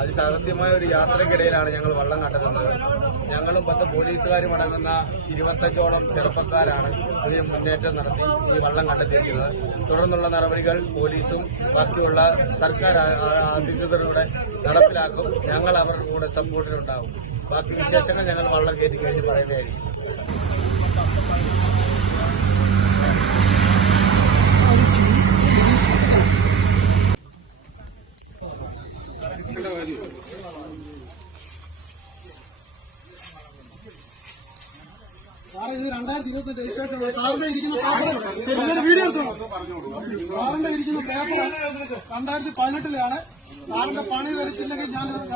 അതിസാഹസ്യമായ ഒരു യാത്രക്കിടയിലാണ് ഞങ്ങൾ വെള്ളം കണ്ടെത്തുന്നത്. ഞങ്ങളും 10 പോലീസുകാരും അടങ്ങുന്ന 25ഓളം ചെറുപ്പക്കാരാണ് ഇതിന് മുന്നേറ്റം നടത്തി ഈ വെള്ളം കണ്ടെത്തിയിരിക്കുന്നത്. തുടർന്നുള്ള നടപടികൾ പോലീസും ബാക്കിയുള്ള സർക്കാർ അധികൃതരുടെ നടപ്പിലാക്കും. ഞങ്ങൾ അവരുടെ കൂടെ സപ്പോർട്ടിനുണ്ടാകും. ബാക്കി വിശേഷങ്ങൾ ഞങ്ങൾ വെള്ളം കയറ്റി കഴിഞ്ഞ് പറയുന്നതായിരിക്കും. സാറേ, ഇത് 2025 രജിസ്ട്രേഷൻ സാറിന്റെ ഇരിക്കുന്ന പേപ്പർ വീഡിയോ എടുത്തോളൂ. സാറിന്റെ ഇരിക്കുന്ന പേപ്പർ 2018 സാറിന്റെ പണി ധരിച്ചില്ലെങ്കിൽ ഞാൻ പറഞ്ഞു.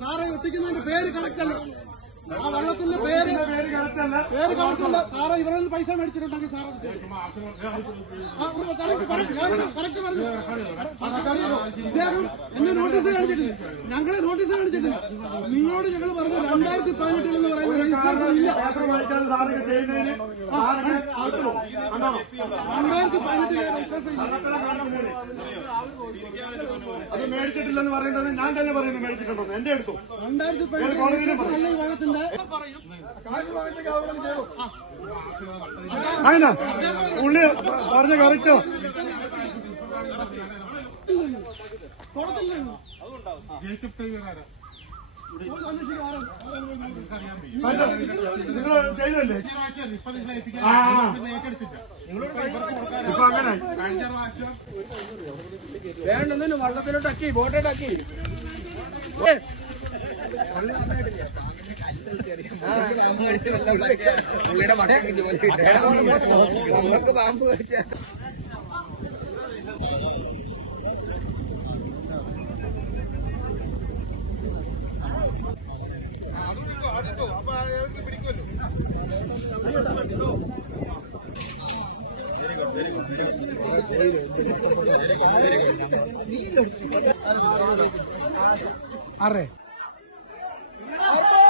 സാറെ ഒട്ടിക്കുന്നതിന്റെ പേര് കറക്റ്റല്ല. ആ വെള്ളത്തിന്റെ പേര് കണക്കില്ല. സാറ് ഇവരിൽ നിന്ന് പൈസ മേടിച്ചിട്ടുണ്ടെങ്കിൽ സാറ് കറക്റ്റ് പറഞ്ഞു. ഇദ്ദേഹം എന്നെ നോട്ടീസ് കാണിച്ചിട്ടില്ല, ഞങ്ങളെ നോട്ടീസ് കാണിച്ചിട്ടില്ല. നിങ്ങളോട് ഞങ്ങൾ പറഞ്ഞു 2018 എന്ന് പറയുന്ന രജിസ്ട്രേഷൻ ഇല്ല. 2018 പുള്ളി പറഞ്ഞ കറക്റ്റോ നിങ്ങൾ ചെയ്തല്ലേ? ഇപ്പൊ അങ്ങനെ വേണ്ടെന്നല്ലോ. വള്ളത്തിലോട്ടാക്കി ബോട്ടോട്ടാക്കി പാമ്പ് കടിച്ച് പുള്ളിയുടെ മക്കൾക്ക് ജോലി കിട്ടും. നമുക്ക് പാമ്പ് കടിച്ച അതും കിട്ടോ അപ്പൊ പിടിക്കുമല്ലോ. ആറേ Arpa!